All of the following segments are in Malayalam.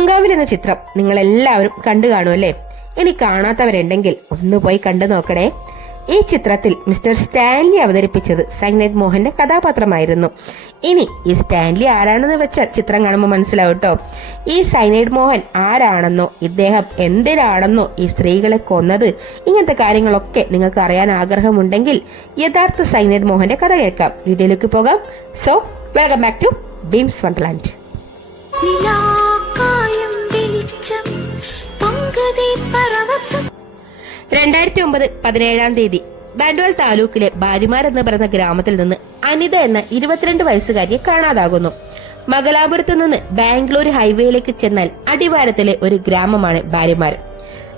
മങ്കാവിൽ എന്ന ചിത്രം നിങ്ങൾ എല്ലാവരും കണ്ടു കാണുമല്ലേ? ഇനി കാണാത്തവരുണ്ടെങ്കിൽ ഒന്ന് പോയി കണ്ടു നോക്കണേ. ഈ ചിത്രത്തിൽ മിസ്റ്റർ സ്റ്റാൻലി അവതരിപ്പിച്ചത് സൈനൈഡ് മോഹന്റെ കഥാപാത്രമായിരുന്നു. ഇനി ഈ സ്റ്റാൻലി ആരാണെന്ന് വെച്ചാൽ ചിത്രം കാണുമ്പോൾ മനസ്സിലാവും കേട്ടോ. ഈ സൈനൈഡ് മോഹൻ ആരാണെന്നോ ഇദ്ദേഹം എന്തിനാണെന്നോ ഈ സ്ത്രീകളെ കൊന്നത്, ഇങ്ങനത്തെ കാര്യങ്ങളൊക്കെ നിങ്ങൾക്ക് അറിയാൻ ആഗ്രഹമുണ്ടെങ്കിൽ യഥാർത്ഥ സൈനൈഡ് മോഹന്റെ കഥ കേൾക്കാം. വീഡിയോയിലേക്ക് പോകാം. So welcome back to Beams Wonderland. 2009 17-ാം തീയതി ബാൻഡ്വാൽ താലൂക്കിലെ ബാരിമാർ എന്ന് പറയുന്ന ഗ്രാമത്തിൽ നിന്ന് അനിത എന്ന 22 വയസ്സുകാരിയെ കാണാതാകുന്നു. മംഗലാപുരത്ത് നിന്ന് ബാംഗ്ലൂർ ഹൈവേയിലേക്ക് ചെന്നാൽ അടിവാരത്തിലെ ഒരു ഗ്രാമമാണ് ബാരിമാർ.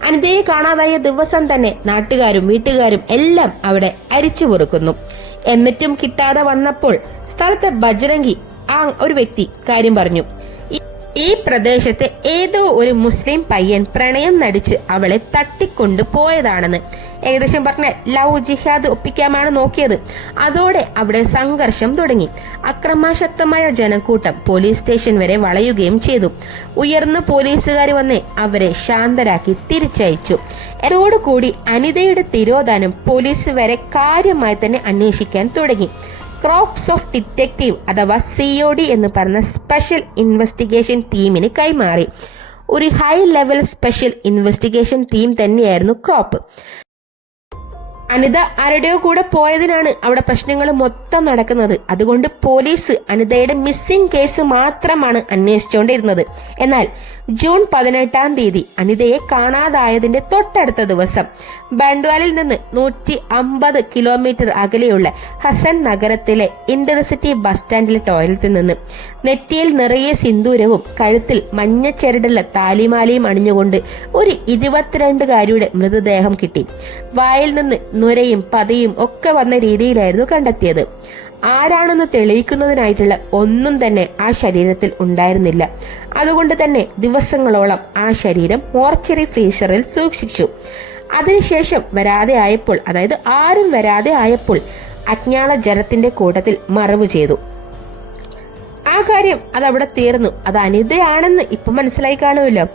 അനിതയെ കാണാതായ ദിവസം തന്നെ നാട്ടുകാരും വീട്ടുകാരും എല്ലാം അവിടെ അരിച്ചു പൊറുക്കുന്നു. എന്നിട്ടും കിട്ടാതെ വന്നപ്പോൾ സ്ഥലത്തെ ബജ്രംഗി ഒരു വ്യക്തി കാര്യം പറഞ്ഞു. ഈ പ്രദേശത്തെ ഏതോ ഒരു മുസ്ലിം പയ്യൻ പ്രണയം നടിച്ച് അവളെ തട്ടിക്കൊണ്ടു പോയതാണെന്ന്. ഏകദേശം പറഞ്ഞ ലവ് ജിഹാദ് ഒപ്പിക്കാമാണ് നോക്കിയത്. അതോടെ അവിടെ സംഘർഷം തുടങ്ങി. അക്രമാസക്തമായ ജനക്കൂട്ടം പോലീസ് സ്റ്റേഷൻ വരെ വളയുകയും ചെയ്തു. ഉയർന്ന പോലീസുകാർ വന്ന് അവരെ ശാന്തരാക്കി തിരിച്ചയച്ചു. അതോടുകൂടി അനിതയുടെ തിരോധാനം പോലീസ് വരെ കാര്യമായി തന്നെ അന്വേഷിക്കാൻ തുടങ്ങി. ക്രോപ്സ് ഓഫ് ഡിറ്റക്റ്റീവ് അഥവാ COD എന്ന് പറഞ്ഞ സ്പെഷ്യൽ ഇൻവെസ്റ്റിഗേഷൻ ടീമിന് കൈമാറി. ഒരു high level special investigation team തന്നെയായിരുന്നു ക്രോപ്പ്. അനിത ആരുടെയോ കൂടെ പോയതിനാണ് അവിടെ പ്രശ്നങ്ങൾ മൊത്തം നടക്കുന്നത്. അതുകൊണ്ട് പോലീസ് അനിതയുടെ മിസ്സിംഗ് കേസ് മാത്രമാണ് അന്വേഷിച്ചുകൊണ്ടിരുന്നത്. എന്നാൽ ജൂൺ 18-ാം തീയതി അനിതയെ കാണാതായതിന്റെ തൊട്ടടുത്ത ദിവസം ബാൻഡ്വാലിൽ നിന്ന് 150 കിലോമീറ്റർ അകലെയുള്ള ഹസൻ നഗരത്തിലെ ഇന്റർസിറ്റി ബസ് സ്റ്റാൻഡിലെ ടോയ്ലറ്റിൽ നിന്ന് നെറ്റിയിൽ നിറയെ സിന്ദൂരവും കഴുത്തിൽ മഞ്ഞച്ചെരടുള്ള താലിമാലയും അണിഞ്ഞുകൊണ്ട് ഒരു 22-കാരിയുടെ മൃതദേഹം കിട്ടി. വായിൽ നിന്ന് നുരയും പതയും ഒക്കെ വന്ന രീതിയിലായിരുന്നു കണ്ടെത്തിയത്. ആരാണെന്ന് തെളിയിക്കുന്നതിനായിട്ടുള്ള ഒന്നും തന്നെ ആ ശരീരത്തിൽ ഉണ്ടായിരുന്നില്ല. അതുകൊണ്ട് തന്നെ ദിവസങ്ങളോളം ആ ശരീരം മോർച്ചറി ഫ്രീസറിൽ സൂക്ഷിച്ചു. അതിനുശേഷം വരാതെ ആയപ്പോൾ, അതായത് ആരും വരാതെ ആയപ്പോൾ അജ്ഞാത ജനത്തിന്റെ കൂട്ടത്തിൽ മറവ് ചെയ്തു. ആ കാര്യം അതവിടെ തീർന്നു. അത് അനിതയാണെന്ന് ഇപ്പൊ മനസ്സിലായി കാണുമല്ലോ.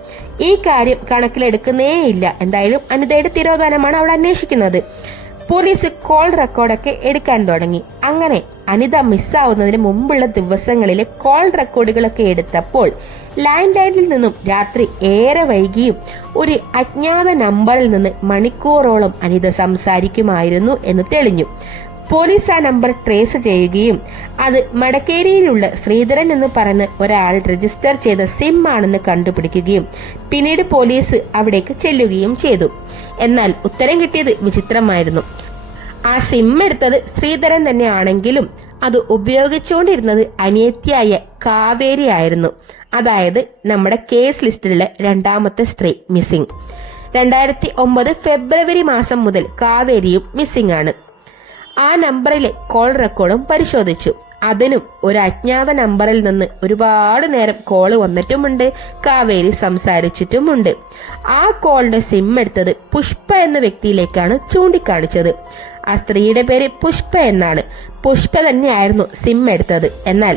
ഈ കാര്യം കണക്കിലെടുക്കുന്നേ ഇല്ല. എന്തായാലും അനിതയുടെ തിരോധാനമാണ് അവിടെ അന്വേഷിക്കുന്നത്. പോലീസ് കോൾ റെക്കോർഡൊക്കെ എടുക്കാൻ തുടങ്ങി. അങ്ങനെ അനിത മിസ്സാവുന്നതിന് മുമ്പുള്ള ദിവസങ്ങളിലെ കോൾ റെക്കോർഡുകളൊക്കെ എടുത്തപ്പോൾ ലാൻഡ് ലൈനിൽ നിന്നും രാത്രി ഏറെ വൈകിയും ഒരു അജ്ഞാത നമ്പറിൽ നിന്ന് മണിക്കൂറോളം അനിത സംസാരിക്കുമായിരുന്നു എന്ന് തെളിഞ്ഞു. പോലീസ് ആ നമ്പർ ട്രേസ് ചെയ്യുകയും അത് മടക്കേരിയിലുള്ള ശ്രീധരൻ എന്ന് പറയുന്ന ഒരാൾ രജിസ്റ്റർ ചെയ്ത സിം ആണെന്ന് കണ്ടുപിടിക്കുകയും പിന്നീട് പോലീസ് അവിടേക്ക് ചെല്ലുകയും ചെയ്തു. എന്നാൽ ഉത്തരം കിട്ടിയത് വിചിത്രമായിരുന്നു. ആ സിം എടുത്തത് ശ്രീധരൻ തന്നെ ആണെങ്കിലും അത് ഉപയോഗിച്ചുകൊണ്ടിരുന്നത് അനിയത്തിയായ കാവേരി ആയിരുന്നു. അതായത് നമ്മുടെ കേസ് ലിസ്റ്റിലുള്ള 2ാമത്തെ സ്ത്രീ മിസ്സിംഗ്. 2009 ഫെബ്രുവരി മാസം മുതൽ കാവേരിയും മിസ്സിംഗ് ആണ്. ആ നമ്പറിലെ കോൾ റെക്കോർഡും പരിശോധിച്ചു. അതിനും ഒരു അജ്ഞാത നമ്പറിൽ നിന്ന് ഒരുപാട് നേരം കോള് വന്നിട്ടുമുണ്ട്, കാവേരി സംസാരിച്ചിട്ടുമുണ്ട്. ആ കോളിന്റെ സിം എടുത്തത് പുഷ്പ എന്ന വ്യക്തിയിലേക്കാണ് ചൂണ്ടിക്കാണിച്ചത്. ആ സ്ത്രീയുടെ പേര് പുഷ്പ എന്നാണ്. പുഷ്പ തന്നെയായിരുന്നു സിം എടുത്തത്. എന്നാൽ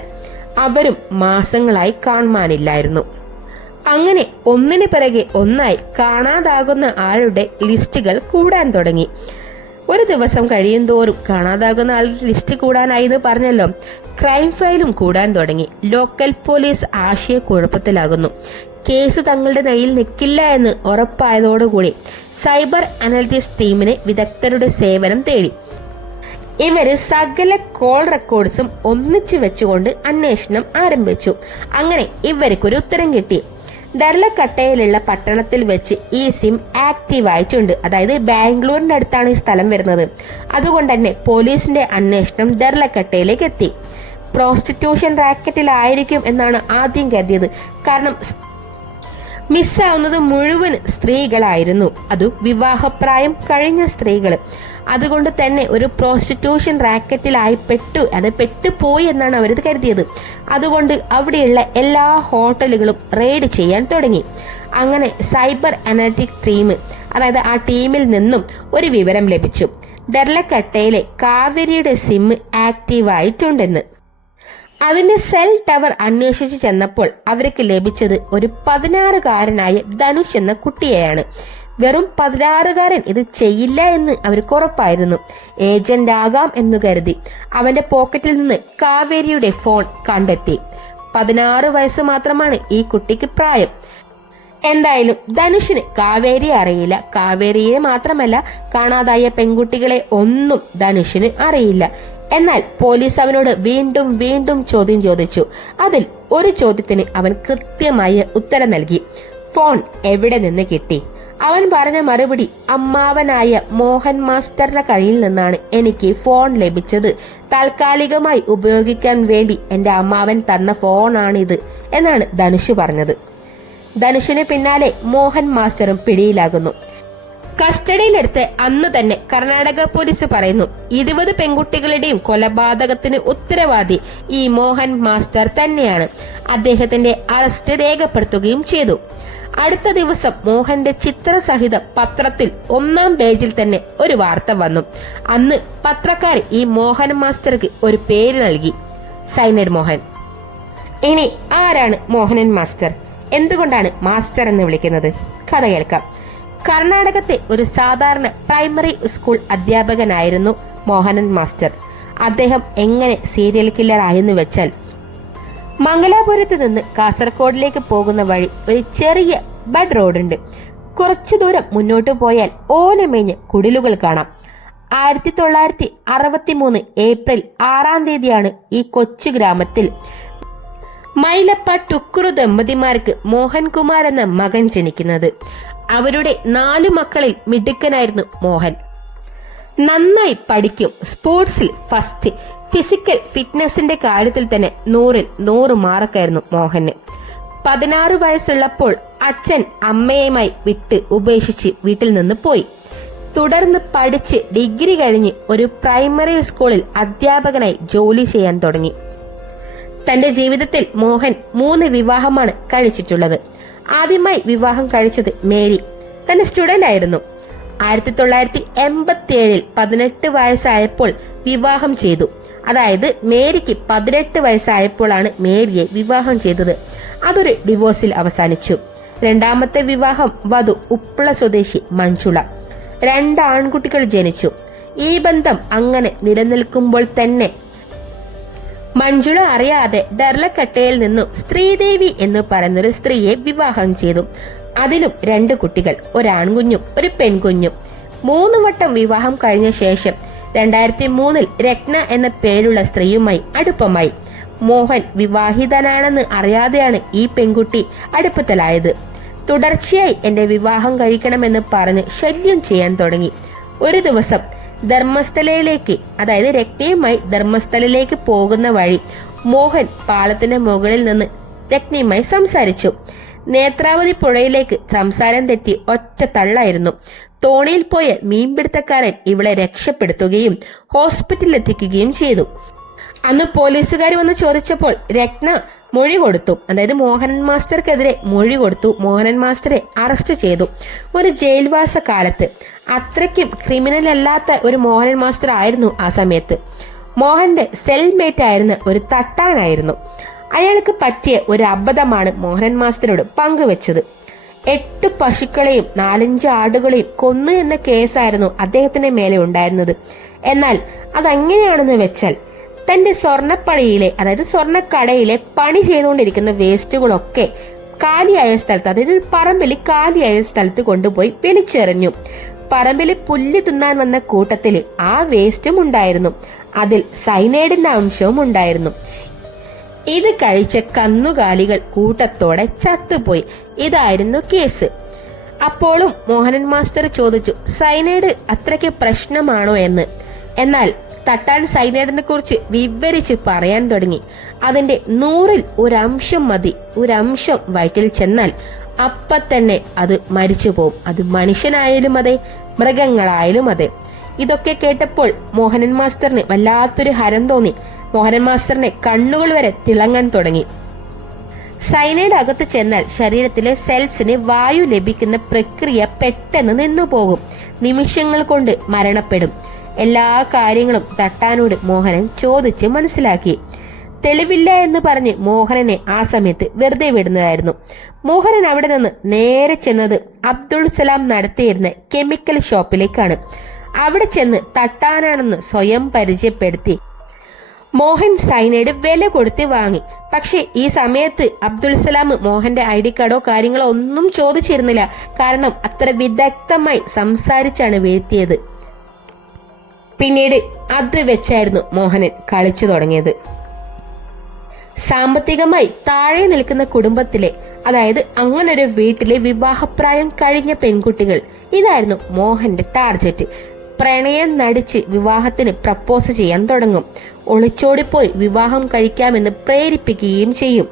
അവരും മാസങ്ങളായി കാണാനില്ലായിരുന്നു. അങ്ങനെ ഒന്നിനു പിറകെ ഒന്നായി കാണാതാകുന്ന ആളുടെ ലിസ്റ്റുകൾ കൂടാൻ തുടങ്ങി. ഒരു ദിവസം കഴിയും തോറും കാണാതാകുന്ന ആളുടെ ലിസ്റ്റ് കൂടാനായി എന്ന് പറഞ്ഞല്ലോ. ക്രൈം ഫയലും കൂടാൻ തുടങ്ങി. Local police ആശയക്കുഴപ്പത്തിലാകുന്നു. കേസ് തങ്ങളുടെ കയ്യിൽ നിൽക്കില്ല എന്ന് ഉറപ്പായതോടുകൂടി സൈബർ അനലിറ്റിക്സ് ടീമിന് വിദഗ്ധരുടെ സേവനം തേടി. ഇവര് സകല കോൾ റെക്കോർഡ്സും ഒന്നിച്ചു വെച്ചുകൊണ്ട് അന്വേഷണം ആരംഭിച്ചു. അങ്ങനെ ഇവർക്കൊരു ഉത്തരം കിട്ടി. ദർലക്കട്ടയിലുള്ള പട്ടണത്തിൽ വെച്ച് ഈ സിം ആക്റ്റീവ് ആയിട്ടുണ്ട്. അതായത് ബാംഗ്ലൂരിന്റെ അടുത്താണ് ഈ സ്ഥലം വരുന്നത്. അതുകൊണ്ട് തന്നെ പോലീസിന്റെ അന്വേഷണം ദർലക്കട്ടയിലേക്ക് എത്തി. പ്രോസ്റ്റിറ്റ്യൂഷൻ റാക്കറ്റിലായിരിക്കും എന്നാണ് ആദ്യം കരുതിയത്. കാരണം മിസ്സാവുന്നത് മുഴുവൻ സ്ത്രീകളായിരുന്നു. അതും വിവാഹപ്രായം കഴിഞ്ഞ സ്ത്രീകൾ. അതുകൊണ്ട് തന്നെ ഒരു പ്രോസ്റ്റിറ്റ്യൂഷൻ റാക്കറ്റിലായി പെട്ടുപോയി എന്നാണ് അവരത് കരുതിയത്. അതുകൊണ്ട് അവിടെയുള്ള എല്ലാ ഹോട്ടലുകളും റെയ്ഡ് ചെയ്യാൻ തുടങ്ങി. അങ്ങനെ സൈബർ അനലിറ്റിക് ടീം, അതായത് ആ ടീമിൽ നിന്നും ഒരു വിവരം ലഭിച്ചു. ദർലക്കട്ടയിലെ കാവേരിയുടെ സിം ആക്റ്റീവായിട്ടുണ്ടെന്ന്. അതിന്റെ സെൽ ടവർ അന്വേഷിച്ചു ചെന്നപ്പോൾ അവർക്ക് ലഭിച്ചത് ഒരു 16-കാരനായ ധനുഷ് എന്ന കുട്ടിയെയാണ്. വെറും 16-കാരൻ ഇത് ചെയ്യില്ല എന്ന് അവർക്ക് ഉറപ്പായിരുന്നു. ഏജന്റ് ആകാം എന്ന് കരുതി അവന്റെ പോക്കറ്റിൽ നിന്ന് കാവേരിയുടെ ഫോൺ കണ്ടെത്തി. 16 വയസ്സ് മാത്രമാണ് ഈ കുട്ടിക്ക് പ്രായം. എന്തായാലും ധനുഷിന് കാവേരി അറിയില്ല. കാവേരിയെ മാത്രമല്ല, കാണാതായ പെൺകുട്ടികളെ ഒന്നും ധനുഷിന് അറിയില്ല. എന്നാൽ പോലീസ് അവനോട് വീണ്ടും വീണ്ടും ചോദ്യം ചോദിച്ചു. അതിൽ ഒരു ചോദ്യത്തിന് അവൻ കൃത്യമായ ഉത്തരം നൽകി. ഫോൺ എവിടെ നിന്ന് കിട്ടി? അവൻ പറഞ്ഞ മറുപടി, അമ്മാവനായ മോഹൻ മാസ്റ്ററുടെ കയ്യിൽ നിന്നാണ് എനിക്ക് ഫോൺ ലഭിച്ചത്. താൽക്കാലികമായി ഉപയോഗിക്കാൻ വേണ്ടി എന്റെ അമ്മാവൻ തന്ന ഫോണാണിത് എന്നാണ് ധനുഷ് പറഞ്ഞത്. ധനുഷിന് പിന്നാലെ മോഹൻ മാസ്റ്ററും പിടിയിലാകുന്നു. കസ്റ്റഡിയിലെടുത്ത് അന്ന് തന്നെ കർണാടക പോലീസ് പറയുന്നു, 20 പെൺകുട്ടികളുടെയും കൊലപാതകത്തിന് ഉത്തരവാദി ഈ മോഹൻ മാസ്റ്റർ തന്നെയാണ്. അദ്ദേഹത്തിന്റെ അറസ്റ്റ് രേഖപ്പെടുത്തുകയും ചെയ്തു. അടുത്ത ദിവസം മോഹന്റെ ചിത്രസഹിതം പത്രത്തിൽ 1-ാം പേജിൽ തന്നെ ഒരു വാർത്ത വന്നു. അന്ന് പത്രക്കാർ ഈ മോഹൻ മാസ്റ്റർക്ക് ഒരു പേര് നൽകി, സൈനൈഡ് മോഹൻ. ഇനി ആരാണ് മോഹനൻ മാസ്റ്റർ? എന്തുകൊണ്ടാണ് മാസ്റ്റർ എന്ന് വിളിക്കുന്നത്? കഥ കേൾക്കാം. കർണാടകത്തെ ഒരു സാധാരണ പ്രൈമറി സ്കൂൾ അധ്യാപകനായിരുന്നു മോഹനൻ മാസ്റ്റർ. അദ്ദേഹം എങ്ങനെ സീരിയൽ കില്ലർ ആയെന്ന് വെച്ചാൽ, മംഗലാപുരത്ത് നിന്ന് കാസർഗോഡിലേക്ക് പോകുന്ന വഴി ഒരു ചെറിയ ബഡ് റോഡുണ്ട്. കുറച്ചു ദൂരം മുന്നോട്ട് പോയാൽ ഓലമേഞ്ഞ കുടിലുകൾ കാണാം. 1963 ഏപ്രിൽ 6-ാം തീയതിയാണ് ഈ കൊച്ചു ഗ്രാമത്തിൽ മൈലപ്പ ടുക്കുറു ദമ്പതിമാർക്ക് മോഹൻകുമാർ എന്ന മകൻ ജനിക്കുന്നത്. അവരുടെ 4 മക്കളിൽ മിടുക്കനായിരുന്നു മോഹൻ. നന്നായി പഠിക്കും, സ്പോർട്സിൽ ഫസ്റ്റ്, ഫിസിക്കൽ ഫിറ്റ്നസിന്റെ കാര്യത്തിൽ തന്നെ 100-ൽ 100 മാർക്കായിരുന്നു മോഹന്. 16 വയസ്സുള്ളപ്പോൾ അച്ഛൻ അമ്മയുമായി വിട്ട് ഉപേക്ഷിച്ച് വീട്ടിൽ നിന്ന് പോയി. തുടർന്ന് പഠിച്ച് ഡിഗ്രി കഴിഞ്ഞ് ഒരു പ്രൈമറി സ്കൂളിൽ അധ്യാപകനായി ജോലി ചെയ്യാൻ തുടങ്ങി. തന്റെ ജീവിതത്തിൽ മോഹൻ 3 വിവാഹമാണ് കഴിച്ചിട്ടുള്ളത്. ആദ്യമായി വിവാഹം കഴിച്ചത് മേരി, തന്റെ സ്റ്റുഡന്റ് ആയിരുന്നു. 1987 18 വയസ്സായപ്പോൾ വിവാഹം ചെയ്തു. അതായത് മേരിക്ക് 18 വയസ്സായപ്പോഴാണ് മേരിയെ വിവാഹം ചെയ്തത്. അതൊരു ഡിവോഴ്സിൽ അവസാനിച്ചു. രണ്ടാമത്തെ വിവാഹം വധു ഉപ്പള സ്വദേശി മഞ്ജുള. 2 ആൺകുട്ടികൾ ജനിച്ചു. ഈ ബന്ധം അങ്ങനെ നിലനിൽക്കുമ്പോൾ തന്നെ മഞ്ജുള അറിയാതെ ഡർലക്കട്ടയിൽ നിന്നും ശ്രീദേവി എന്ന് പറയുന്നൊരു സ്ത്രീയെ വിവാഹം ചെയ്തു. അതിലും 2 കുട്ടികൾ, ഒരു ആൺകുഞ്ഞും ഒരു പെൺകുഞ്ഞും. 3 വട്ടം വിവാഹം കഴിഞ്ഞ ശേഷം 2003 രത്ന എന്ന പേരുള്ള സ്ത്രീയുമായി അടുപ്പമായി. മോഹൻ വിവാഹിതനാണെന്ന് അറിയാതെയാണ് ഈ പെൺകുട്ടി അടുപ്പത്തിലായത്. തുടർച്ചയായി എന്റെ വിവാഹം കഴിക്കണമെന്ന് പറഞ്ഞ് ശല്യം ചെയ്യാൻ തുടങ്ങി. ഒരു ദിവസം ധർമ്മസ്ഥലയിലേക്ക്, അതായത് രത്നയുമായി ധർമ്മസ്ഥലയിലേക്ക് പോകുന്ന വഴി മോഹൻ പാലത്തിന്റെ മുകളിൽ നിന്ന് രത്നയുമായി സംസാരിച്ചു. നേത്രാവതി പുഴയിലേക്ക് സംസാരം തെറ്റി ഒറ്റ തള്ളായിരുന്നു. തോണിയിൽ പോയ മീൻപിടുത്തക്കാരൻ ഇവളെ രക്ഷപ്പെടുത്തുകയും ഹോസ്പിറ്റലിൽ എത്തിക്കുകയും ചെയ്തു. അന്ന് പോലീസുകാർ വന്ന് ചോദിച്ചപ്പോൾ രത്ന മൊഴി കൊടുത്തു. അതായത് മോഹനൻ മാസ്റ്റർക്കെതിരെ മൊഴി കൊടുത്തു. മോഹനൻ മാസ്റ്ററെ അറസ്റ്റ് ചെയ്തു. ഒരു ജയിൽവാസ കാലത്ത് അത്രയ്ക്കും ക്രിമിനൽ അല്ലാത്ത ഒരു മോഹനൻ മാസ്റ്റർ ആയിരുന്നു ആ സമയത്ത്. മോഹന്റെ സെൽമേറ്റ് ആയിരുന്ന ഒരു തട്ടാനായിരുന്നു. അയാൾക്ക് പറ്റിയ ഒരു അബദ്ധമാണ് മോഹനൻ മാസ്റ്ററോട് പങ്കുവെച്ചത്. 8 പശുക്കളെയും 4-5 ആടുകളെയും കൊന്നു എന്ന കേസായിരുന്നു അദ്ദേഹത്തിന്റെ മേലെ ഉണ്ടായിരുന്നത്. എന്നാൽ അതെങ്ങനെയാണെന്ന് വെച്ചാൽ, തന്റെ സ്വർണ്ണപ്പണിയിലെ, അതായത് സ്വർണ്ണക്കടയിലെ പണി ചെയ്തുകൊണ്ടിരിക്കുന്ന വേസ്റ്റുകളൊക്കെ കാലിയായ സ്ഥലത്ത്, അതായത് ഒരു പറമ്പിൽ കാലിയായ സ്ഥലത്ത് കൊണ്ടുപോയി വലിച്ചെറിഞ്ഞു. പറമ്പിൽ പുല്ല് തിന്നാൻ വന്ന കൂട്ടത്തിൽ ആ വേസ്റ്റും ഉണ്ടായിരുന്നു. അതിൽ സൈനൈഡിന്റെ അംശവും ഉണ്ടായിരുന്നു. ഇത് കഴിച്ച കന്നുകാലികൾ കൂട്ടത്തോടെ ചത്തുപോയി. ഇതായിരുന്നു കേസ്. അപ്പോഴും മോഹനൻ മാസ്റ്റർ ചോദിച്ചു, സൈനൈഡ് അത്രയ്ക്ക് പ്രശ്നമാണോ എന്ന്. എന്നാൽ തട്ടാൻ സൈനൈഡിനെ കുറിച്ച് വിവരിച്ച് പറയാൻ തുടങ്ങി. അതിന്റെ 100-ൽ 1 അംശം മതി. 1 അംശം വയറ്റിൽ ചെന്നാൽ അപ്പ തന്നെ അത് മരിച്ചു പോവും. അത് മനുഷ്യനായാലും അതെ, മൃഗങ്ങളായാലും അതെ. ഇതൊക്കെ കേട്ടപ്പോൾ മോഹനൻ മാസ്റ്ററിന് വല്ലാത്തൊരു ഹരം തോന്നി. മോഹനൻ മാസ്റ്ററിന്റെ കണ്ണുകൾ വരെ തിളങ്ങാൻ തുടങ്ങി. സൈനൈഡ് അകത്ത് ചെന്നാൽ ശരീരത്തിലെ സെൽസിന് വായു ലഭിക്കുന്ന പ്രക്രിയ പെട്ടെന്ന് നിന്നുപോകും. നിമിഷങ്ങൾ കൊണ്ട് മരണപ്പെടും. എല്ലാ കാര്യങ്ങളും തട്ടാനോട് മോഹനൻ ചോദിച്ച് മനസ്സിലാക്കി. തെളിവില്ല എന്ന് പറഞ്ഞ് മോഹനനെ ആ സമയത്ത് വെറുതെ വിടുന്നതായിരുന്നു. മോഹനൻ അവിടെ നിന്ന് നേരെ ചെന്നത് അബ്ദുൾ സലാം നടത്തിയിരുന്ന കെമിക്കൽ ഷോപ്പിലേക്കാണ്. അവിടെ ചെന്ന് തട്ടാനാണെന്ന് സ്വയം പരിചയപ്പെടുത്തി മോഹൻ സൈനൈഡ് വില കൊടുത്ത് വാങ്ങി. പക്ഷെ ഈ സമയത്ത് അബ്ദുൾ സലാം മോഹന്റെ ID കാർഡോ കാര്യങ്ങളോ ഒന്നും ചോദിച്ചിരുന്നില്ല. കാരണം അത്ര വിദഗ്ധമായി സംസാരിച്ചാണ് വീഴ്ത്തിയത്. പിന്നീട് അത് വെച്ചായിരുന്നു മോഹനൻ കളിച്ചു തുടങ്ങിയത്. സാമ്പത്തികമായി താഴെ നിൽക്കുന്ന കുടുംബത്തിലെ, അതായത് അങ്ങനൊരു വീട്ടിലെ വിവാഹപ്രായം കഴിഞ്ഞ പെൺകുട്ടികൾ, ഇതായിരുന്നു മോഹന്റെ ടാർഗറ്റ്. പ്രണയം നടിച്ച് വിവാഹത്തിന് പ്രപ്പോസ് ചെയ്യാൻ തുടങ്ങും. ഒളിച്ചോടിപ്പോയി വിവാഹം കഴിക്കാമെന്ന് പ്രേരിപ്പിക്കുകയും ചെയ്യും.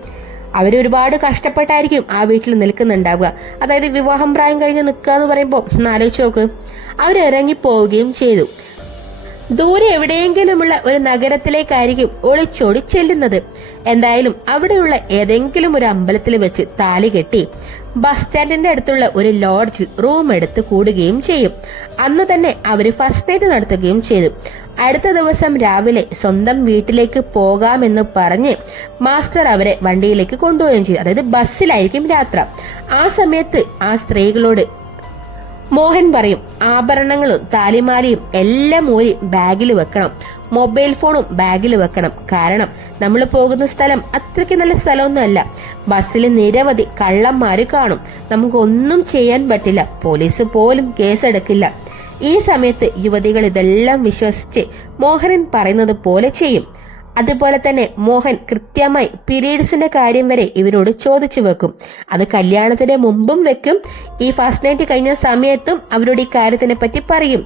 അവരൊരുപാട് കഷ്ടപ്പെട്ടായിരിക്കും ആ വീട്ടിൽ നിൽക്കുന്നുണ്ടാവുക. അതായത് വിവാഹം പ്രായം കഴിഞ്ഞ് നിൽക്കുക എന്ന് പറയുമ്പോൾ ആലോചിച്ച് നോക്ക്. അവരിറങ്ങിപ്പോവുകയും ചെയ്തു. ദൂരെ എവിടെയെങ്കിലുമുള്ള ഒരു നഗരത്തിലേക്കായിരിക്കും ഒളിച്ചോടി ചെല്ലുന്നത്. എന്തായാലും അവിടെയുള്ള ഏതെങ്കിലും ഒരു അമ്പലത്തിൽ വെച്ച് താലി കെട്ടി ബസ് സ്റ്റാൻഡിന്റെ അടുത്തുള്ള ഒരു ലോഡ്ജിൽ റൂം എടുത്ത് കൂടുകയും ചെയ്യും. അന്ന് തന്നെ അവര് ഫസ്റ്റ് നൈറ്റ് നടത്തുകയും ചെയ്തു. അടുത്ത ദിവസം രാവിലെ സ്വന്തം വീട്ടിലേക്ക് പോകാമെന്ന് പറഞ്ഞ് മാസ്റ്റർ അവരെ വണ്ടിയിലേക്ക് കൊണ്ടുപോവുകയും ചെയ്തു. അതായത് ബസ്സിലായിരിക്കും യാത്ര. ആ സമയത്ത് ആ സ്ത്രീകളോട് മോഹൻ പറയും, ആഭരണങ്ങളും താലിമാലയും എല്ലാം ഊരി ബാഗിൽ വെക്കണം, മൊബൈൽ ഫോണും ബാഗിൽ വെക്കണം. കാരണം നമ്മൾ പോകുന്ന സ്ഥലം അത്രയ്ക്ക് നല്ല സ്ഥലമൊന്നും അല്ല. ബസ്സിൽ നിരവധി കള്ളന്മാര് കാണും. നമുക്കൊന്നും ചെയ്യാൻ പറ്റില്ല. പോലീസ് പോലും കേസെടുക്കില്ല. ഈ സമയത്ത് യുവതികൾ ഇതെല്ലാം വിശ്വസിച്ച് മോഹനൻ പറയുന്നത് പോലെ ചെയ്യും. അതുപോലെ തന്നെ മോഹൻ കൃത്യമായി പീരീഡ്സിന്റെ കാര്യം വരെ ഇവരോട് ചോദിച്ചു വെക്കും. അത് കല്യാണത്തിന് മുമ്പും വെക്കും. ഈ ഫസ്റ്റ് നൈറ്റ് കഴിഞ്ഞ സമയത്തും അവരോട് ഈ കാര്യത്തിനെ പറ്റി പറയും.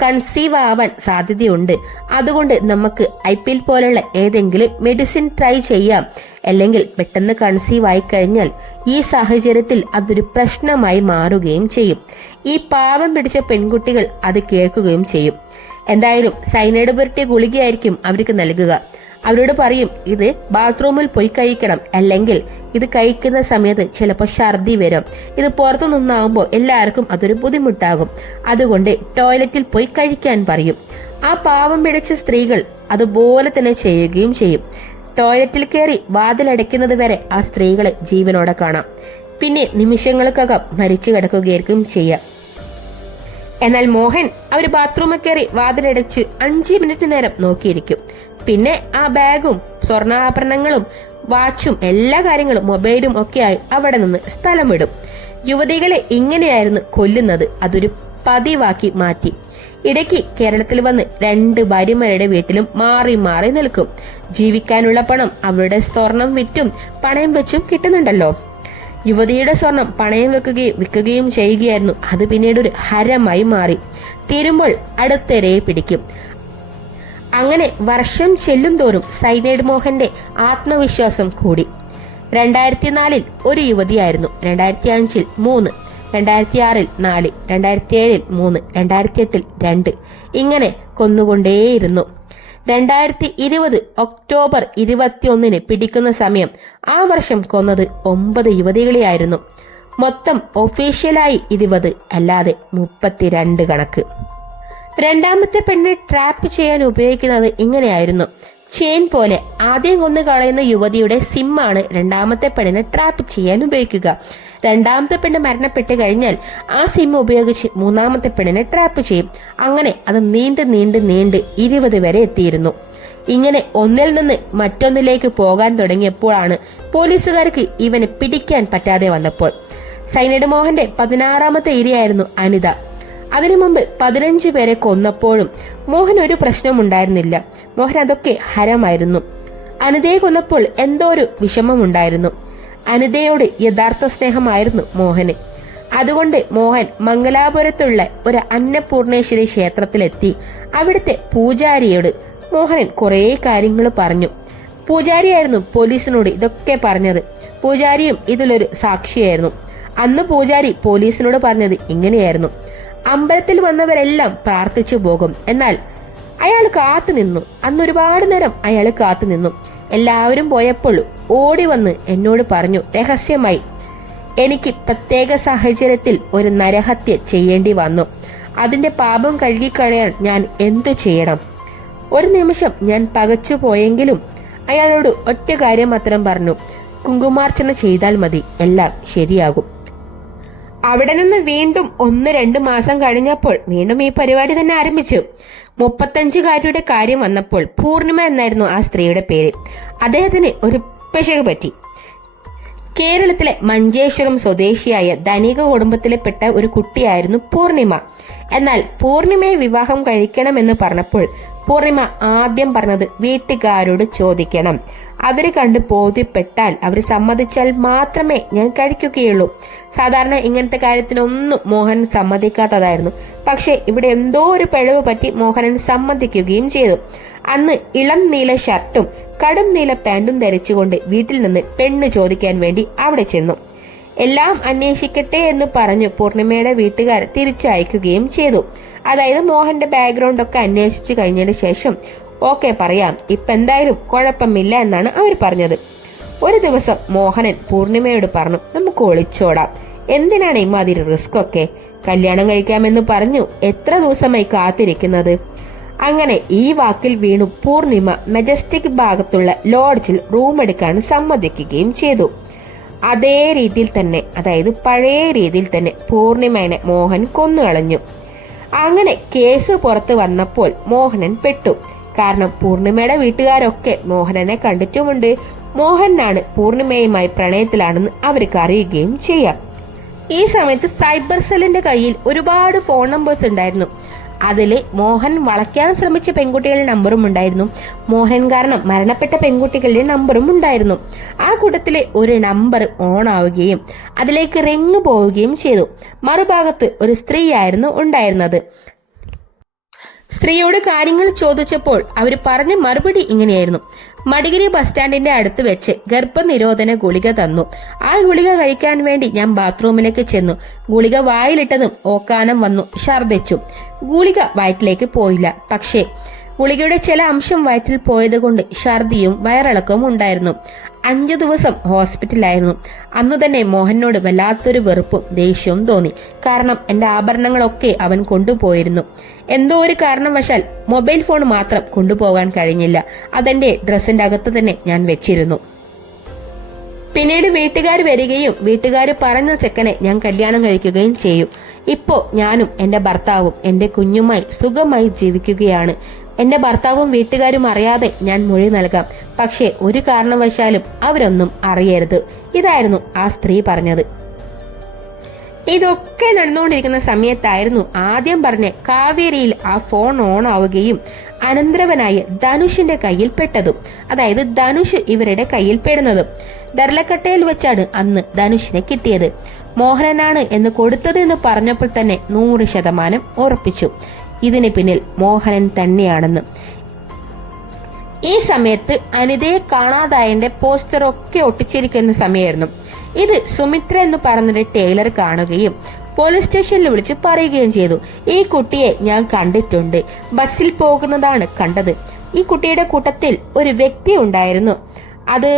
കൺസീവ് ആവാൻ സാധ്യതയുണ്ട്, അതുകൊണ്ട് നമുക്ക് IPL പോലുള്ള ഏതെങ്കിലും മെഡിസിൻ ട്രൈ ചെയ്യാം. അല്ലെങ്കിൽ പെട്ടെന്ന് കൺസീവ് ആയി കഴിഞ്ഞാൽ ഈ സാഹചര്യത്തിൽ അതൊരു പ്രശ്നമായി മാറുകയും ചെയ്യും. ഈ പാവം പിടിച്ച പെൺകുട്ടികൾ അത് കേൾക്കുകയും ചെയ്യും. എന്തായാലും സൈനൈഡ് പുരട്ടിയ ഗുളികയായിരിക്കും അവർക്ക് നൽകുക. അവരോട് പറയും, ഇത് ബാത്റൂമിൽ പോയി കഴിക്കണം, അല്ലെങ്കിൽ ഇത് കഴിക്കുന്ന സമയത്ത് ചിലപ്പോൾ ഛർദി വരും. ഇത് പുറത്തു നിന്നാകുമ്പോൾ എല്ലാവർക്കും അതൊരു ബുദ്ധിമുട്ടാകും. അതുകൊണ്ട് ടോയ്ലറ്റിൽ പോയി കഴിക്കാൻ പറയും. ആ പാവം പിടിച്ച സ്ത്രീകൾ അതുപോലെ തന്നെ ചെയ്യുകയും ചെയ്യും. ടോയ്ലറ്റിൽ കയറി വാതിലടയ്ക്കുന്നത് വരെ ആ സ്ത്രീകളെ ജീവനോടെ കാണാം. പിന്നെ നിമിഷങ്ങൾക്കകം മരിച്ചു കിടക്കുകയായിരിക്കും ചെയ്യുക. എന്നാൽ മോഹൻ അവർ ബാത്റൂമിൽ കയറി വാതിലടച്ച് 5 മിനിറ്റ് നേരം നോക്കിയിരിക്കും. പിന്നെ ആ ബാഗും സ്വർണ്ണാഭരണങ്ങളും വാച്ചും എല്ലാ കാര്യങ്ങളും മൊബൈലും ഒക്കെയായി അവിടെ നിന്ന് സ്ഥലം വിടും. യുവതികളെ ഇങ്ങനെയായിരുന്നു കൊല്ലുന്നത്. അതൊരു പതിവാക്കി മാറ്റി. ഇടയ്ക്ക് കേരളത്തിൽ വന്ന് 2 ഭാര്യമാരുടെ വീട്ടിലും മാറി മാറി നിൽക്കും. ജീവിക്കാനുള്ള പണം അവരുടെ സ്വർണം വിറ്റും പണയം വെച്ചും കിട്ടുന്നുണ്ടല്ലോ. യുവതിയുടെ സ്വർണം പണയം വിൽക്കുകയും ചെയ്യുകയായിരുന്നു. അത് പിന്നീട് ഒരു ഹരമായി മാറി. തീരുമ്പോൾ അടുത്തിരയെ പിടിക്കും. അങ്ങനെ വർഷം ചെല്ലും തോറും സൈനൈഡ് മോഹന്റെ ആത്മവിശ്വാസം കൂടി. 2004 ഒരു യുവതിയായിരുന്നു, 2005 3, 2006 4, 2007 3, 2008 2, ഇങ്ങനെ കൊന്നുകൊണ്ടേയിരുന്നു. 2020 ഒക്ടോബർ 21 പിടിക്കുന്ന സമയം ആ വർഷം കൊന്നത് 9 യുവതികളെയായിരുന്നു. മൊത്തം ഒഫീഷ്യലായി 20, അല്ലാതെ 32 കണക്ക്. രണ്ടാമത്തെ പെണ്ണെ ട്രാപ്പ് ചെയ്യാൻ ഉപയോഗിക്കുന്നത് ഇങ്ങനെയായിരുന്നു. ചെയിൻ പോലെ ആദ്യം കൊന്നു കളയുന്ന യുവതിയുടെ സിമ്മാണ് രണ്ടാമത്തെ പെണ്ണിനെ ട്രാപ്പ് ചെയ്യാൻ ഉപയോഗിക്കുക. രണ്ടാമത്തെ പെണ്ണ് മരണപ്പെട്ട് കഴിഞ്ഞാൽ ആ സിം ഉപയോഗിച്ച് മൂന്നാമത്തെ പെണ്ണിനെ ട്രാപ്പ് ചെയ്യും. അങ്ങനെ അത് നീണ്ട് 20 വരെ എത്തിയിരുന്നു. ഇങ്ങനെ ഒന്നിൽ നിന്ന് മറ്റൊന്നിലേക്ക് പോകാൻ തുടങ്ങിയപ്പോഴാണ് പോലീസുകാർക്ക് ഇവനെ പിടിക്കാൻ പറ്റാതെ വന്നപ്പോൾ. സൈനൈഡ് മോഹന്റെ 16ാമത്തെ ഇരയായിരുന്നു അനിത. അതിനു മുമ്പ് 15 പേരെ കൊന്നപ്പോഴും മോഹൻ ഒരു പ്രശ്നമുണ്ടായിരുന്നില്ല. മോഹൻ അതൊക്കെ ഹരമായിരുന്നു. അനിതയെ കൊന്നപ്പോൾ എന്തോ ഒരു വിഷമമുണ്ടായിരുന്നു. അനിതയോട് യഥാർത്ഥ സ്നേഹമായിരുന്നു മോഹന്. അതുകൊണ്ട് മോഹൻ മംഗലാപുരത്തുള്ള ഒരു അന്നപൂർണേശ്വരി ക്ഷേത്രത്തിലെത്തി അവിടുത്തെ പൂജാരിയോട് മോഹനൻ കുറേ കാര്യങ്ങൾ പറഞ്ഞു. പൂജാരിയായിരുന്നു പോലീസിനോട് ഇതൊക്കെ പറഞ്ഞത്. പൂജാരിയും ഇതിലൊരു സാക്ഷിയായിരുന്നു. അന്ന് പൂജാരി പോലീസിനോട് പറഞ്ഞത് ഇങ്ങനെയായിരുന്നു: അമ്പലത്തിൽ വന്നവരെല്ലാം പ്രാർത്ഥിച്ചു പോകും, എന്നാൽ അയാൾ കാത്തു നിന്നു. അന്ന് ഒരുപാട് നേരം അയാൾ കാത്തു നിന്നു. എല്ലാവരും പോയപ്പോൾ ഓടി വന്ന് എന്നോട് പറഞ്ഞു രഹസ്യമായി, എനിക്ക് പ്രത്യേക സാഹചര്യത്തിൽ ഒരു നരഹത്യ ചെയ്യേണ്ടി വന്നു. അതിന്റെ പാപം കഴുകിക്കളയാൻ ഞാൻ എന്തു ചെയ്യണം? ഒരു നിമിഷം ഞാൻ പകച്ചു പോയെങ്കിലും അയാളോട് ഒറ്റ കാര്യം മാത്രം പറഞ്ഞു, കുങ്കുമാർച്ചന ചെയ്താൽ മതി, എല്ലാം ശരിയാകും. അവിടെ നിന്ന് വീണ്ടും 1-2 മാസം കഴിഞ്ഞപ്പോൾ വീണ്ടും ഈ പരിപാടി തന്നെ ആരംഭിച്ചു. 35-കാരിയുടെ കാര്യം വന്നപ്പോൾ പൂർണിമ എന്നായിരുന്നു ആ സ്ത്രീയുടെ പേര്. അദ്ദേഹത്തിന് ഒരു പിശക് പറ്റി. കേരളത്തിലെ മഞ്ചേശ്വരം സ്വദേശിയായ ധനിക കുടുംബത്തിലെപ്പെട്ട ഒരു കുട്ടിയായിരുന്നു പൂർണിമ. എന്നാൽ പൂർണിമയെ വിവാഹം കഴിക്കണമെന്ന് പറഞ്ഞപ്പോൾ പൂർണിമ ആദ്യം പറഞ്ഞത് വീട്ടുകാരോട് ചോദിക്കണം, അവര് കണ്ട് ബോധ്യപ്പെട്ടാൽ അവർ സമ്മതിച്ചാൽ മാത്രമേ ഞാൻ കഴിക്കുകയുള്ളൂ. സാധാരണ ഇങ്ങനത്തെ കാര്യത്തിനൊന്നും മോഹൻ സമ്മതിക്കാത്തതായിരുന്നു. പക്ഷെ ഇവിടെ എന്തോ ഒരു പിഴവ് പറ്റി മോഹനൻ സമ്മതിക്കുകയും ചെയ്തു. അന്ന് ഇളം നീല ഷർട്ടും കടും നീല പാന്റും ധരിച്ചുകൊണ്ട് വീട്ടിൽ നിന്ന് പെണ്ണ് ചോദിക്കാൻ വേണ്ടി അവിടെ ചെന്നു. എല്ലാം അന്വേഷിക്കട്ടെ എന്ന് പറഞ്ഞു പൂർണിമയുടെ വീട്ടുകാർ തിരിച്ചയക്കുകയും ചെയ്തു. അതായത് മോഹന്റെ ബാക്ക്ഗ്രൗണ്ട് ഒക്കെ അന്വേഷിച്ചു കഴിഞ്ഞതിന് ശേഷം ഓക്കെ പറയാം, ഇപ്പൊ എന്തായാലും കുഴപ്പമില്ല എന്നാണ് അവർ പറഞ്ഞത്. ഒരു ദിവസം മോഹനൻ പൂർണിമയോട് പറഞ്ഞു, നമുക്ക് ഒളിച്ചോടാം, എന്തിനാണ് ഇമാതിരി റിസ്ക് ഒക്കെ, കല്യാണം കഴിക്കാമെന്ന് പറഞ്ഞു എത്ര ദിവസമായി കാത്തിരിക്കുന്നത്. അങ്ങനെ ഈ വാക്കിൽ വീണു പൂർണിമ മെജസ്റ്റിക് ഭാഗത്തുള്ള ലോഡ്ജിൽ റൂം എടുക്കാൻ സമ്മതിക്കുകയും ചെയ്തു. അതേ രീതിയിൽ തന്നെ, അതായത് പഴയ രീതിയിൽ തന്നെ പൂർണിമനെ മോഹൻ കൊന്നുകളഞ്ഞു. അങ്ങനെ കേസ് പുറത്തു വന്നപ്പോൾ മോഹനൻ പെട്ടു. കാരണം പൂർണിമയുടെ വീട്ടുകാരൊക്കെ മോഹനനെ കണ്ടിട്ടുമുണ്ട്. മോഹനാണ് പൂർണിമയുമായി പ്രണയത്തിലാണെന്ന് അവർക്ക് അറിയുകയും ചെയ്യാം. ഈ സമയത്ത് സൈബർ സെല്ലിന്റെ കയ്യിൽ ഒരുപാട് ഫോൺ നമ്പേഴ്സ് ഉണ്ടായിരുന്നു. അതില് മോഹൻ വളയ്ക്കാൻ ശ്രമിച്ച പെൺകുട്ടികളുടെ നമ്പറും ഉണ്ടായിരുന്നു. മോഹൻ കാരണം മരണപ്പെട്ട പെൺകുട്ടികളുടെ നമ്പറും ഉണ്ടായിരുന്നു. ആ കൂട്ടത്തിലെ ഒരു നമ്പർ ഓൺ ആവുകയും അതിലേക്ക് റിങ് പോവുകയും ചെയ്തു. മറുഭാഗത്ത് ഒരു സ്ത്രീയായിരുന്നു ഉണ്ടായിരുന്നത്. സ്ത്രീയോട് കാര്യങ്ങൾ ചോദിച്ചപ്പോൾ അവർ പറഞ്ഞ മറുപടി ഇങ്ങനെയായിരുന്നു: മടികരി ബസ് സ്റ്റാൻഡിന്റെ അടുത്ത് വെച്ച് ഗർഭനിരോധന ഗുളിക തന്നു. ആ ഗുളിക കഴിക്കാൻ വേണ്ടി ഞാൻ ബാത്റൂമിലേക്ക് ചെന്നു. ഗുളിക വായിലിട്ടതും ഓക്കാനം വന്നു, ഛർദ്ദിച്ചു. ഗുളിക വയറ്റിലേക്ക് പോയില്ല. പക്ഷേ ഗുളികയുടെ ചില അംശം വയറ്റിൽ പോയത് കൊണ്ട് ഛർദിയും വയറിളക്കവും ഉണ്ടായിരുന്നു. 5 ദിവസം ഹോസ്പിറ്റലായിരുന്നു. അന്ന് തന്നെ മോഹനോട് വല്ലാത്തൊരു വെറുപ്പും ദേഷ്യവും തോന്നി. കാരണം എന്റെ ആഭരണങ്ങളൊക്കെ അവൻ കൊണ്ടുപോയിരുന്നു. എന്തോ ഒരു കാരണവശാൽ മൊബൈൽ ഫോൺ മാത്രം കൊണ്ടുപോകാൻ കഴിഞ്ഞില്ല. അതെന്റെ ഡ്രസ്സിന്റെ അകത്ത് തന്നെ ഞാൻ വെച്ചിരുന്നു. പിന്നീട് വീട്ടുകാർ വരികയും വീട്ടുകാർ പറഞ്ഞ ചെക്കനെ ഞാൻ കല്യാണം കഴിക്കുകയും ചെയ്യും. ഇപ്പോ ഞാനും എന്റെ ഭർത്താവും എന്റെ കുഞ്ഞുമായി സുഖമായി ജീവിക്കുകയാണ്. എന്റെ ഭർത്താവും വീട്ടുകാരും അറിയാതെ ഞാൻ മൊഴി നൽകാം. പക്ഷെ ഒരു കാരണവശാലും അവരൊന്നും അറിയരുത്. ഇതായിരുന്നു ആ സ്ത്രീ പറഞ്ഞത്. ഇതൊക്കെ നടന്നുകൊണ്ടിരിക്കുന്ന സമയത്തായിരുന്നു ആദ്യം പറഞ്ഞ കാവേരിയിൽ ആ ഫോൺ ഓൺ ആവുകയും അനന്തരവനായ ധനുഷിന്റെ കയ്യിൽ പെട്ടതും. അതായത് ധനുഷ് ഇവരുടെ കയ്യിൽ പെടുന്നതും. ദർലക്കട്ടയിൽ വെച്ചാണ് അന്ന് ധനുഷിനെ കിട്ടിയത്. മോഹനനാണ് എന്ന് കൊടുത്തതെന്ന് പറഞ്ഞപ്പോൾ തന്നെ 100% ഉറപ്പിച്ചു ഇതിന് പിന്നിൽ മോഹനൻ തന്നെയാണെന്ന്. ഈ സമയത്ത് അനിതയെ കാണാതായതിന്റെ പോസ്റ്ററൊക്കെ ഒട്ടിച്ചിരിക്കുന്ന സമയമായിരുന്നു. ഇത് സുമിത്ര എന്ന് പറഞ്ഞൊരു ടൈലർ കാണുകയും പോലീസ് സ്റ്റേഷനിൽ വിളിച്ച് പറയുകയും ചെയ്തു, ഈ കുട്ടിയെ ഞാൻ കണ്ടിട്ടുണ്ട്, ബസ്സിൽ പോകുന്നതാണ് കണ്ടത്. ഈ കുട്ടിയുടെ കൂട്ടത്തിൽ ഒരു വ്യക്തി ഉണ്ടായിരുന്നു. അത്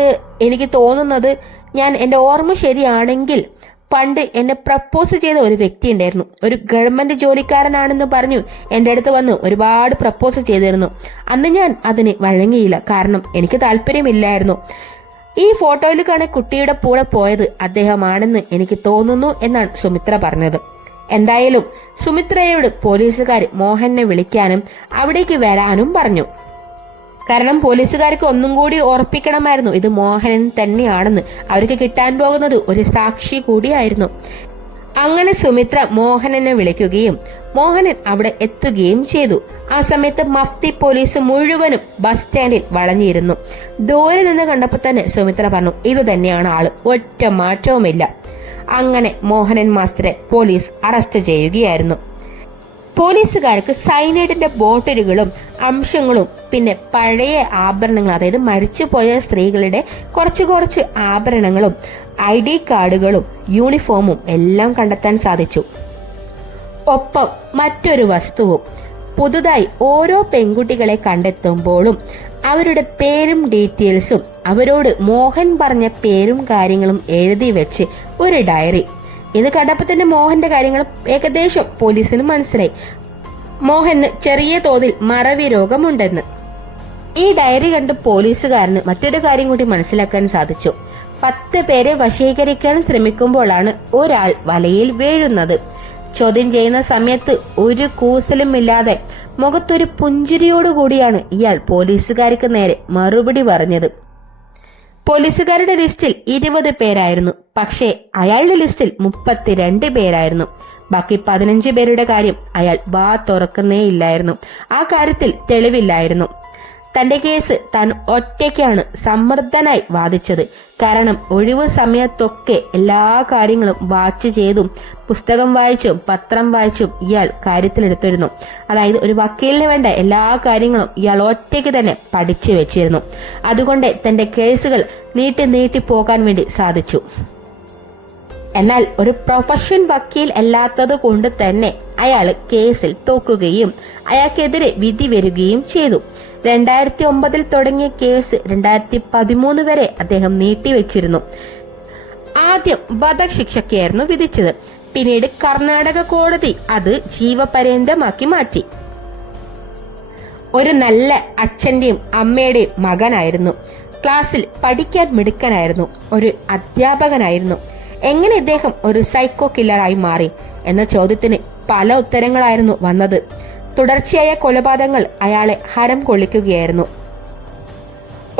എനിക്ക് തോന്നുന്നത്, ഞാൻ എന്റെ ഓർമ്മ ശരിയാണെങ്കിൽ പണ്ട് എന്നെ പ്രപ്പോസ് ചെയ്ത ഒരു വ്യക്തി ഉണ്ടായിരുന്നു. ഒരു ഗവൺമെന്റ് ജോലിക്കാരനാണെന്ന് പറഞ്ഞു എന്റെ അടുത്ത് വന്ന് ഒരുപാട് പ്രപ്പോസ് ചെയ്തിരുന്നു. അന്ന് ഞാൻ അതിന് വഴങ്ങിയില്ല, കാരണം എനിക്ക് താല്പര്യമില്ലായിരുന്നു. ഈ ഫോട്ടോയിൽ കാണാൻ കുട്ടിയുടെ കൂടെ പോയത് അദ്ദേഹമാണെന്ന് എനിക്ക് തോന്നുന്നു എന്നാണ് സുമിത്ര പറഞ്ഞത്. എന്തായാലും സുമിത്രയോട് പോലീസുകാർ മോഹനെ വിളിക്കാനും അവിടേക്ക് വരാനും പറഞ്ഞു. കാരണം പോലീസുകാർക്ക് ഒന്നും കൂടി ഉറപ്പിക്കണമായിരുന്നു ഇത് മോഹനൻ തന്നെയാണെന്ന്. അവർക്ക് കിട്ടാൻ പോകുന്നത് ഒരു സാക്ഷി കൂടിയായിരുന്നു. അങ്ങനെ സുമിത്ര മോഹനനെ വിളിക്കുകയും മോഹനൻ അവിടെ എത്തുകയും ചെയ്തു. ആ സമയത്ത് മഫ്തി പോലീസ് മുഴുവനും ബസ് സ്റ്റാൻഡിൽ വളഞ്ഞിരുന്നു. ദൂരെ നിന്ന് കണ്ടപ്പോൾ തന്നെ സുമിത്ര പറഞ്ഞു, ഇത് തന്നെയാണ് ആള്, ഒറ്റ മാറ്റവുമില്ല. അങ്ങനെ മോഹനൻ മാസ്റ്ററെ പോലീസ് അറസ്റ്റ് ചെയ്യുകയായിരുന്നു. പോലീസുകാർക്ക് സൈനൈഡിന്റെ ബോട്ടിലുകളും അംശങ്ങളും പിന്നെ പഴയ ആഭരണങ്ങൾ, അതായത് മരിച്ചുപോയ സ്ത്രീകളുടെ കുറച്ച് ആഭരണങ്ങളും ID കാർഡുകളും യൂണിഫോമും എല്ലാം കണ്ടെത്താൻ സാധിച്ചു. ഒപ്പം മറ്റൊരു വസ്തുവും, പുതുതായി ഓരോ പെൺകുട്ടികളെ കണ്ടെത്തുമ്പോഴും അവരുടെ പേരും ഡീറ്റെയിൽസും അവരോട് മോഹൻ പറഞ്ഞ പേരും കാര്യങ്ങളും എഴുതി വെച്ച് ഒരു ഡയറി. ഇത് കണ്ടപ്പോൾ തന്നെ മോഹന്റെ കാര്യങ്ങൾ ഏകദേശം പോലീസിന് മനസ്സിലായി. മോഹന് ചെറിയ തോതിൽ മറവി രോഗമുണ്ടെന്ന്. ഈ ഡയറി കണ്ട് പോലീസുകാരന് മറ്റൊരു കാര്യം കൂടി മനസ്സിലാക്കാൻ സാധിച്ചു. 10 പേരെ വശീകരിക്കാൻ ശ്രമിക്കുമ്പോഴാണ് ഒരാൾ വലയിൽ വീഴുന്നത്. ചോദ്യം ചെയ്യുന്ന സമയത്ത് ഒരു കൂസലും ഇല്ലാതെ മുഖത്തൊരു പുഞ്ചിരിയോടുകൂടിയാണ് ഇയാൾ പോലീസുകാർക്ക് നേരെ മറുപടി പറഞ്ഞത്. പോലീസുകാരുടെ ലിസ്റ്റിൽ 20 പേരായിരുന്നു, പക്ഷേ അയാളുടെ ലിസ്റ്റിൽ 32 പേരായിരുന്നു. ബാക്കി 15 പേരുടെ കാര്യം അയാൾ വാ തുറക്കുന്നേയില്ലായിരുന്നു. ആ കാര്യത്തിൽ തെളിവില്ലായിരുന്നു. തന്റെ കേസ് താൻ ഒറ്റയ്ക്കാണ് സമ്മർദ്ദനായി വാദിച്ചത്. കാരണം ഒഴിവ് സമയത്തൊക്കെ എല്ലാ കാര്യങ്ങളും വാച്ച് ചെയ്തും പുസ്തകം വായിച്ചും പത്രം വായിച്ചും ഇയാൾ കാര്യത്തിലെടുത്തിരുന്നു. അതായത് ഒരു വക്കീലിന് വേണ്ട എല്ലാ കാര്യങ്ങളും ഇയാൾ ഒറ്റയ്ക്ക് തന്നെ പഠിച്ചു വെച്ചിരുന്നു. അതുകൊണ്ട് തന്റെ കേസുകൾ നീട്ടി പോകാൻ വേണ്ടി സാധിച്ചു. എന്നാൽ ഒരു പ്രൊഫഷൻ വക്കീൽ അല്ലാത്തത് കൊണ്ട് തന്നെ അയാൾ കേസിൽ തോക്കുകയും അയാൾക്കെതിരെ വിധി വരികയും ചെയ്തു. 2009 തുടങ്ങിയ കേസ് 2013 വരെ അദ്ദേഹം നീട്ടിവെച്ചിരുന്നു. ആദ്യം വധശിക്ഷയ്ക്കായിരുന്നു വിധിച്ചത്. പിന്നീട് കർണാടക കോടതി അത് ജീവപര്യന്തമാക്കി മാറ്റി. ഒരു നല്ല അച്ഛന്റെയും അമ്മയുടെയും മകനായിരുന്നു. ക്ലാസ്സിൽ പഠിക്കാൻ മിടുക്കനായിരുന്നു. ഒരു അധ്യാപകനായിരുന്നു. എങ്ങനെ ഇദ്ദേഹം ഒരു സൈക്കോ കില്ലറായി മാറി എന്ന ചോദ്യത്തിന് പല ഉത്തരങ്ങളായിരുന്നു വന്നത്. തുടർച്ചയായ കൊലപാതകങ്ങൾ അയാളെ ഹരം കൊള്ളിക്കുകയായിരുന്നു.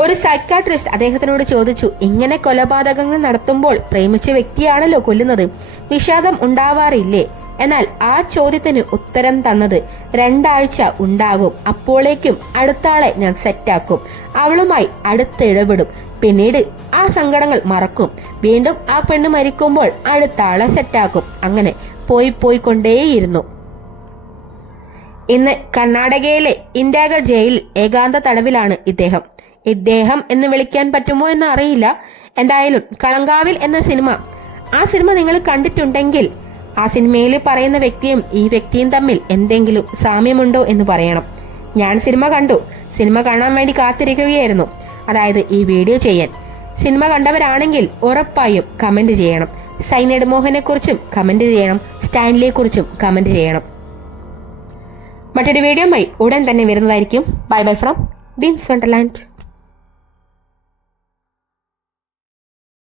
ഒരു സൈക്കാട്രിസ്റ്റ് അദ്ദേഹത്തിനോട് ചോദിച്ചു, ഇങ്ങനെ കൊലപാതകങ്ങൾ നടത്തുമ്പോൾ പ്രേമിച്ച വ്യക്തിയാണല്ലോ കൊല്ലുന്നത്, വിഷാദം ഉണ്ടാവാറില്ലേ? എന്നാൽ ആ ചോദ്യത്തിന് ഉത്തരം തന്നത് 2 ആഴ്ച ഉണ്ടാകും, അപ്പോഴേക്കും അടുത്ത ആളെ ഞാൻ സെറ്റാക്കും, അവളുമായി അടുത്തിടപെടും, പിന്നീട് ആ സങ്കടങ്ങൾ മറക്കും, വീണ്ടും ആ പെണ്ണ് മരിക്കുമ്പോൾ അടുത്ത ആളെ സെറ്റാക്കും, അങ്ങനെ പോയിക്കൊണ്ടേയിരുന്നു. ഇന്ന് കർണാടകയിലെ ഇന്ത്യാഗ ജയിലിൽ ഏകാന്ത തടവിലാണ് ഇദ്ദേഹം. ഇദ്ദേഹം എന്ന് വിളിക്കാൻ പറ്റുമോ എന്ന് അറിയില്ല. എന്തായാലും കളങ്കാവിൽ എന്ന സിനിമ, ആ സിനിമ നിങ്ങൾ കണ്ടിട്ടുണ്ടെങ്കിൽ ആ സിനിമയിൽ പറയുന്ന വ്യക്തിയും ഈ വ്യക്തിയും തമ്മിൽ എന്തെങ്കിലും സാമ്യമുണ്ടോ എന്ന് പറയണം. ഞാൻ സിനിമ കണ്ടു. സിനിമ കാണാൻ വേണ്ടി കാത്തിരിക്കുകയായിരുന്നു, അതായത് ഈ വീഡിയോ ചെയ്യാൻ. സിനിമ കണ്ടവരാണെങ്കിൽ ഉറപ്പായും കമന്റ് ചെയ്യണം. സൈനൈഡ് മോഹനെ കുറിച്ചും കമന്റ് ചെയ്യണം, സ്റ്റാൻലിയെ കുറിച്ചും കമന്റ് ചെയ്യണം. മറ്റൊരു വീഡിയോയുമായി ഉടൻ തന്നെ വരുന്നതായിരിക്കും. Bye from Vince Wonderland.